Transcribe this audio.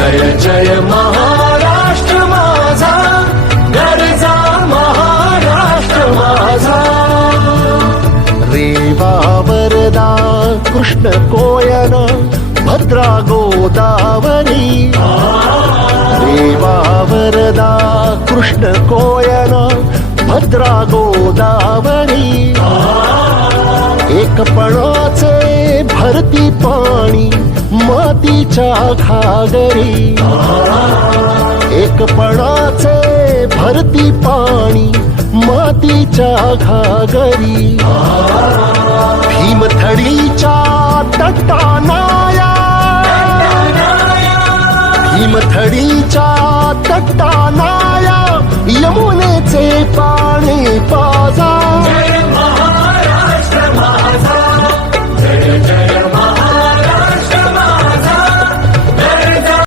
जय जय महाराष्ट्र माझा, गरजा महाराष्ट्र माझा. रेवा वरदा कृष्ण कोयना भद्रा गोदावरी. रेवा वरदा कृष्ण कोयना भद्रा गोदावरी. एकपणाचे भरती पाणी मातीच्या घागरी. एकपणाचे भरती पाणी मातीच्या घागरी. भीमथडीच्या तटानाया, भीमथडीच्या तटानाया यमुनेचे पाणी पाजा.